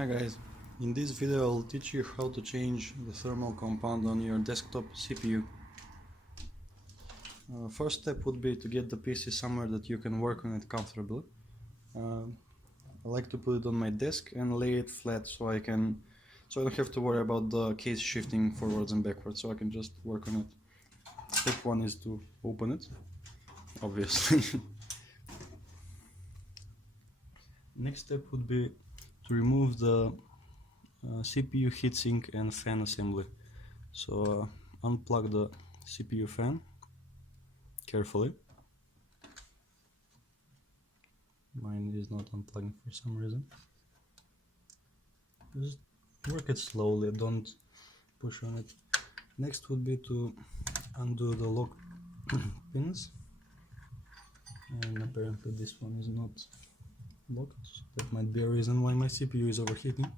Hi guys, in this video I'll teach you how to change the thermal compound on your desktop CPU. First step would be to get the PC somewhere that you can work on it comfortably. I like to put it on my desk and lay it flat so I don't have to worry about the case shifting forwards and backwards, so I can just work on it. Step 1 is to open it, obviously. Next step would be to remove the CPU heatsink and fan assembly. So unplug the CPU fan carefully. Mine is not unplugging for some reason. Just work it slowly, don't push on it. Next would be to undo the lock pins, and apparently this one is not locked. That might be a reason why my CPU is overheating.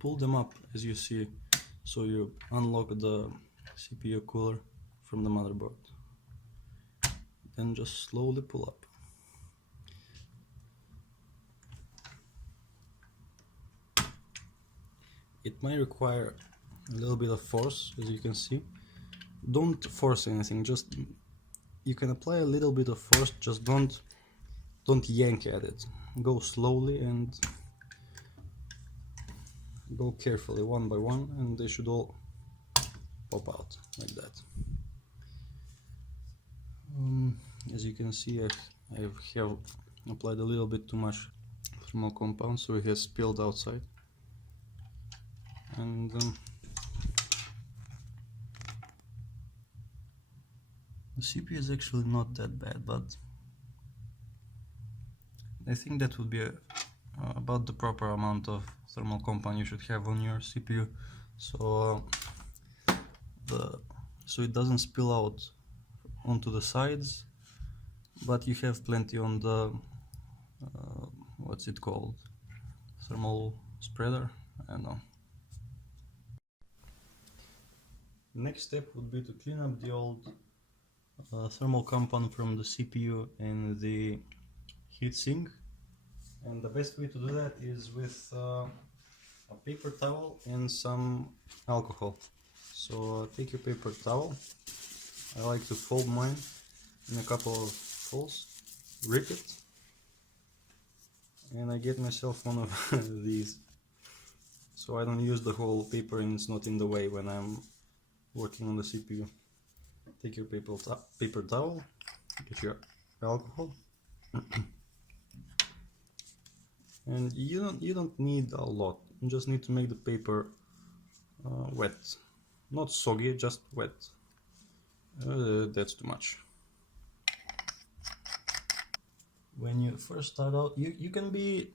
Pull them up as you see, so you unlock the CPU cooler from the motherboard. Then just slowly pull up. It might require a little bit of force, as you can see. Don't force anything, just you can apply a little bit of force, just don't yank at it. Go slowly and go carefully, one by one, and they should all pop out like that. As you can see, I have applied a little bit too much thermal compound, so it has spilled outside. And the CPU is actually not that bad, but I think that would be about the proper amount of thermal compound you should have on your CPU, so it doesn't spill out onto the sides, but you have plenty on the what's it called, thermal spreader, I don't know. Next step would be to clean up the old thermal compound from the CPU and the heatsink, and the best way to do that is with a paper towel and some alcohol. So take your paper towel. I like to fold mine in a couple of folds, rip it, and I get myself one of these, so I don't use the whole paper and it's not in the way when I'm working on the CPU. Take your paper towel, get your alcohol, and you don't need a lot. You just need to make the paper wet, not soggy, just wet. That's too much. When you first start out, you can be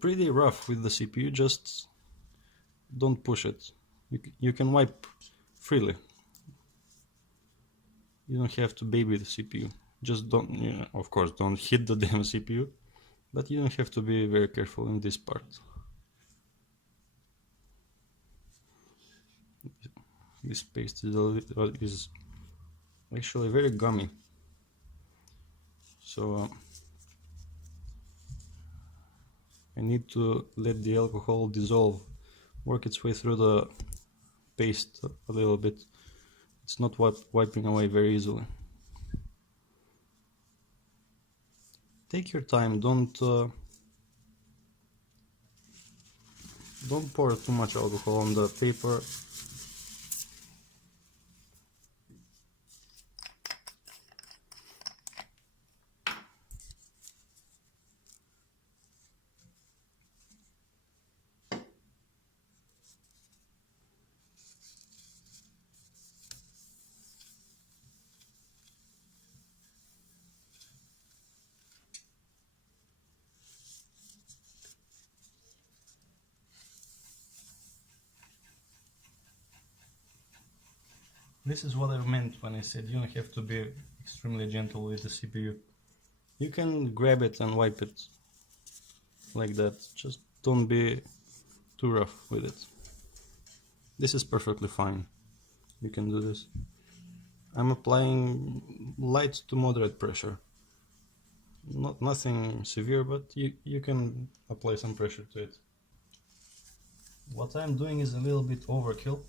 pretty rough with the CPU. Just don't push it. You can wipe freely. You don't have to baby the CPU. Just don't, of course, don't hit the damn CPU, but you don't have to be very careful in this part. This paste is actually very gummy, so I need to let the alcohol dissolve, work its way through the paste a little bit. It's not wiping away very easily. Take your time, don't pour too much alcohol on the paper. This is what I meant when I said you don't have to be extremely gentle with the CPU. You can grab it and wipe it like that, just don't be too rough with it. This is perfectly fine. You can do this. I'm applying light to moderate pressure. nothing severe, but you can apply some pressure to it. What I'm doing is a little bit overkill,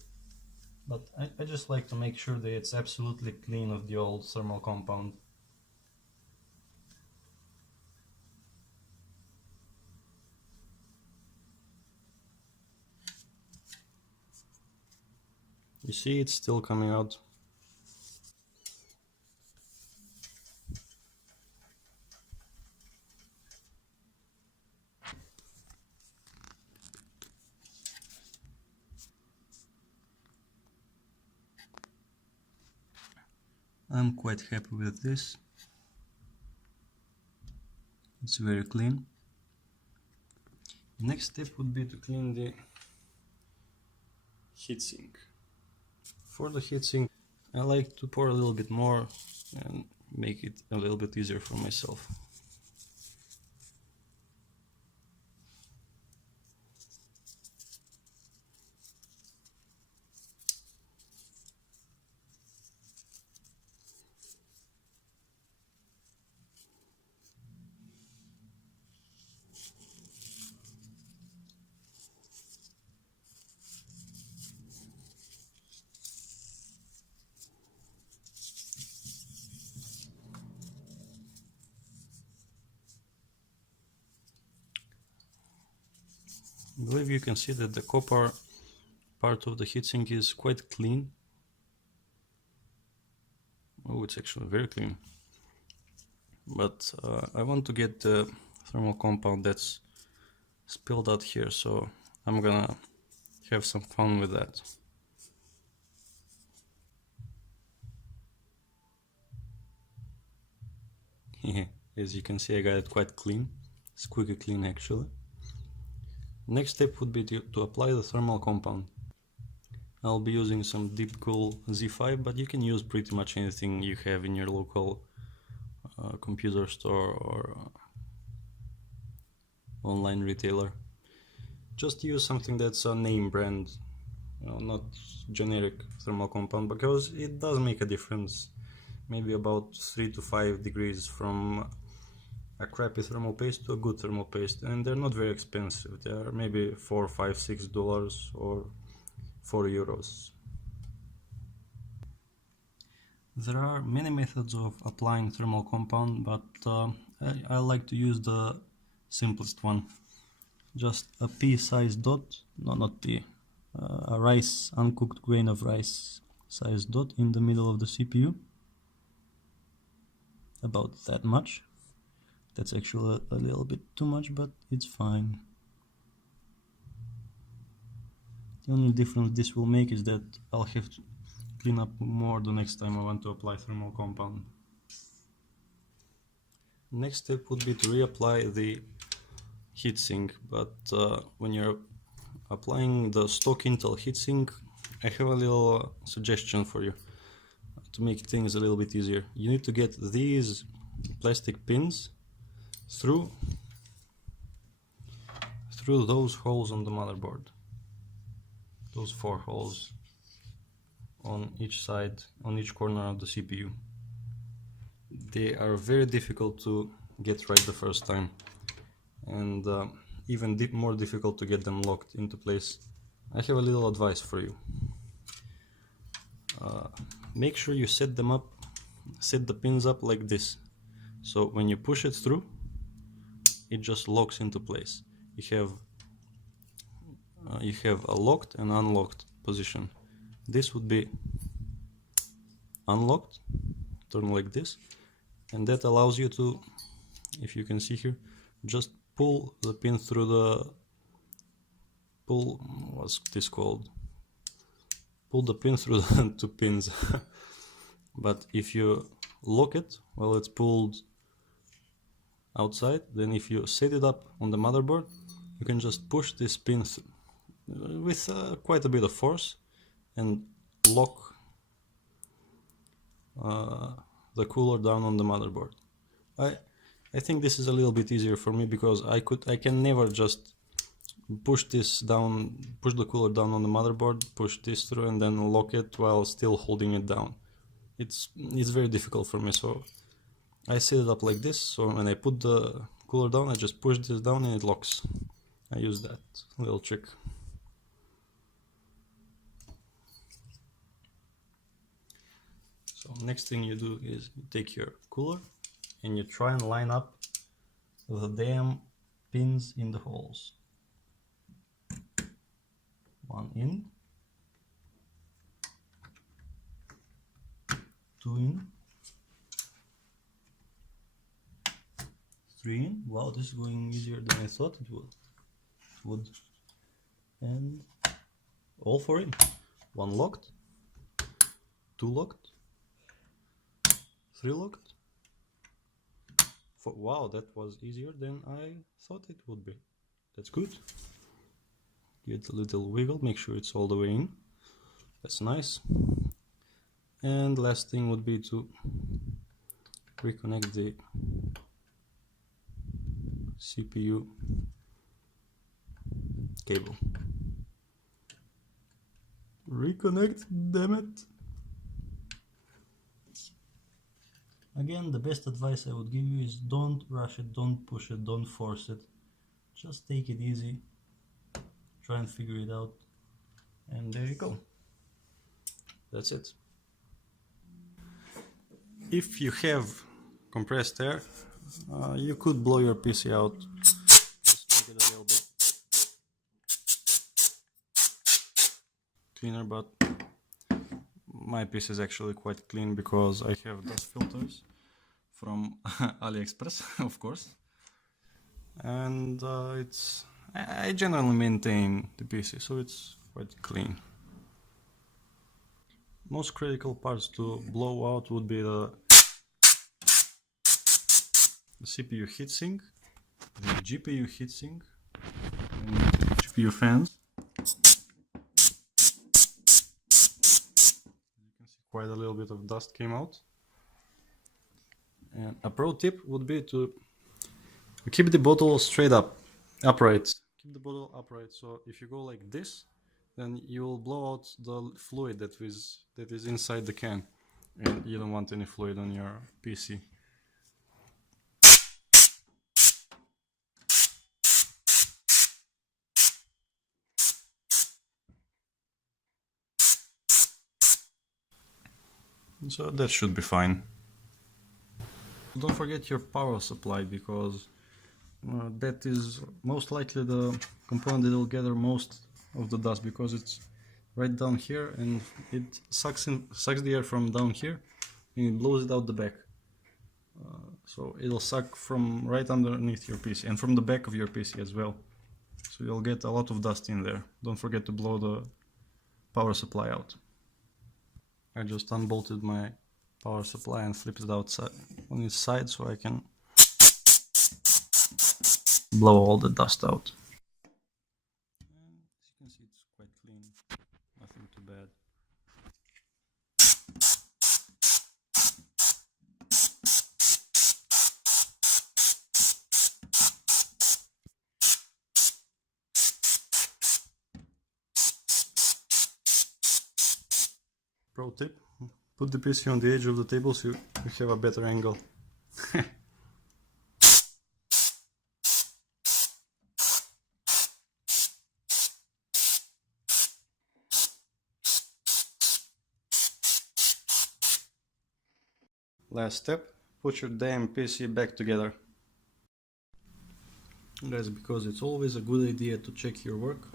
but I just like to make sure that it's absolutely clean of the old thermal compound. You see, it's still coming out. I'm quite happy with this. It's very clean. Next step would be to clean the heatsink. For the heatsink, I like to pour a little bit more and make it a little bit easier for myself. I believe you can see that the copper part of the heatsink is quite clean. Oh, it's actually very clean. But I want to get the thermal compound that's spilled out here, so I'm gonna have some fun with that. As you can see, I got it quite clean, squeaky clean actually. Next step would be to apply the thermal compound. I'll be using some Deepcool Z5, but you can use pretty much anything you have in your local computer store or online retailer. Just use something that's a name brand, not generic thermal compound, because it does make a difference. Maybe about 3 to 5 degrees from a crappy thermal paste to a good thermal paste, and they're not very expensive. They are maybe $4, $5, $6 or €4. There are many methods of applying thermal compound, but I like to use the simplest one. Just a pea-sized dot, no, not pea, a rice, uncooked grain of rice sized dot in the middle of the CPU. About that much. That's actually a little bit too much, but it's fine. The only difference this will make is that I'll have to clean up more the next time I want to apply thermal compound. Next step would be to reapply the heatsink, but when you're applying the stock Intel heatsink, I have a little suggestion for you to make things a little bit easier. You need to get these plastic pins through those holes on the motherboard. Those 4 holes on each side, on each corner of the CPU. They are very difficult to get right the first time, and even more difficult to get them locked into place. I have a little advice for you. Make sure you set the pins up like this, so when you push it through, it just locks into place. You have a locked and unlocked position. This would be unlocked, turn like this, and that allows you to, if you can see here, just pull the pin through what's this called? Pull the pin through the 2 pins. But if you lock it while it's pulled outside, then if you set it up on the motherboard, you can just push this pin with quite a bit of force and lock the cooler down on the motherboard. I think this is a little bit easier for me because I can never just push the cooler down on the motherboard, push this through and then lock it while still holding it down. It's very difficult for me, so I set it up like this, so when I put the cooler down, I just push this down and it locks. I use that little trick. So next thing you do is you take your cooler and you try and line up the damn pins in the holes. One in, two in, three in. Wow, this is going easier than I thought it would. And all four in. One locked, two locked, three locked. Wow, that was easier than I thought it would be. That's good. Give it a little wiggle, make sure it's all the way in. That's nice. And last thing would be to reconnect the CPU cable. Reconnect, damn it. Again, the best advice I would give you is don't rush it, don't push it, don't force it. Just take it easy, try and figure it out, and there you go. That's it. If you have compressed air, you could blow your PC out. Just make it a little bit cleaner, but my PC is actually quite clean because I have dust filters from AliExpress, of course. And I generally maintain the PC, so it's quite clean. Most critical parts to blow out would be the CPU heatsink, the GPU heatsink, and GPU fans. You can see quite a little bit of dust came out. And a pro tip would be to keep the bottle straight up, upright. Keep the bottle upright, so if you go like this, then you will blow out the fluid that is inside the can, and you don't want any fluid on your PC. So that should be fine. Don't forget your power supply, because that is most likely the component that will gather most of the dust, because it's right down here and it sucks the air from down here and it blows it out the back. So it'll suck from right underneath your PC and from the back of your PC as well. So you'll get a lot of dust in there. Don't forget to blow the power supply out. I just unbolted my power supply and flipped it outside on its side so I can blow all the dust out. And as you can see, it's quite clean, nothing too bad. Pro tip, put the PC on the edge of the table so you have a better angle. Last step, put your damn PC back together. That's because it's always a good idea to check your work.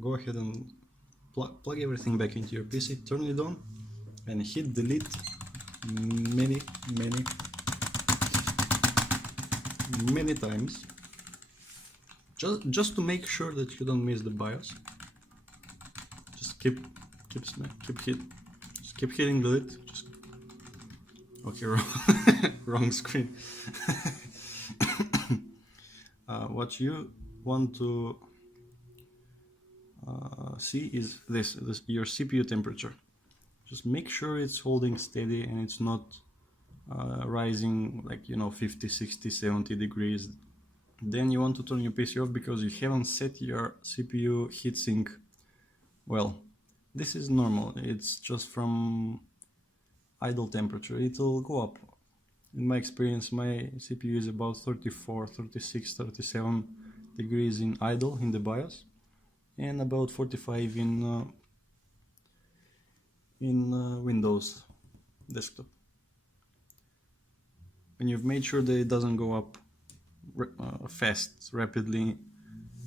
Go ahead and plug everything back into your PC, turn it on, and hit delete many times, just to make sure that you don't miss the BIOS. Just keep hitting delete. Okay, wrong screen. What you want to see is this your CPU temperature. Just make sure it's holding steady and it's not rising like 50, 60, 70 degrees. Then you want to turn your PC off because you haven't set your CPU heatsink. Well, this is normal. It's just from idle temperature, it will go up. In my experience, my CPU is about 34, 36, 37 degrees in idle in the BIOS, and about 45 in Windows desktop. When you've made sure that it doesn't go up fast, rapidly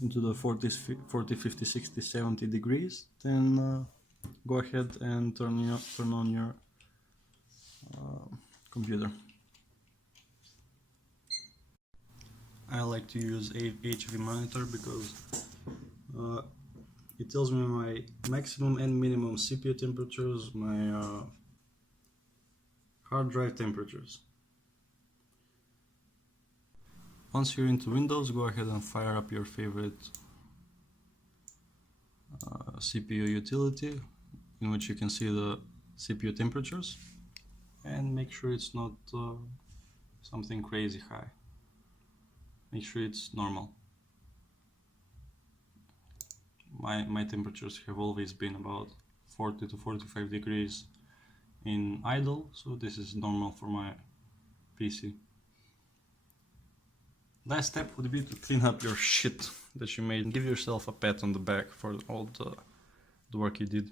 into the 40, 50, 60, 70 degrees, then go ahead and turn on your computer. I like to use HV monitor because it tells me my maximum and minimum CPU temperatures, my hard drive temperatures. Once you're into Windows, go ahead and fire up your favorite CPU utility, in which you can see the CPU temperatures, and make sure it's not something crazy high. Make sure it's normal. My temperatures have always been about 40 to 45 degrees in idle, so this is normal for my PC. Last step would be to clean up your shit that you made and give yourself a pat on the back for all the work you did.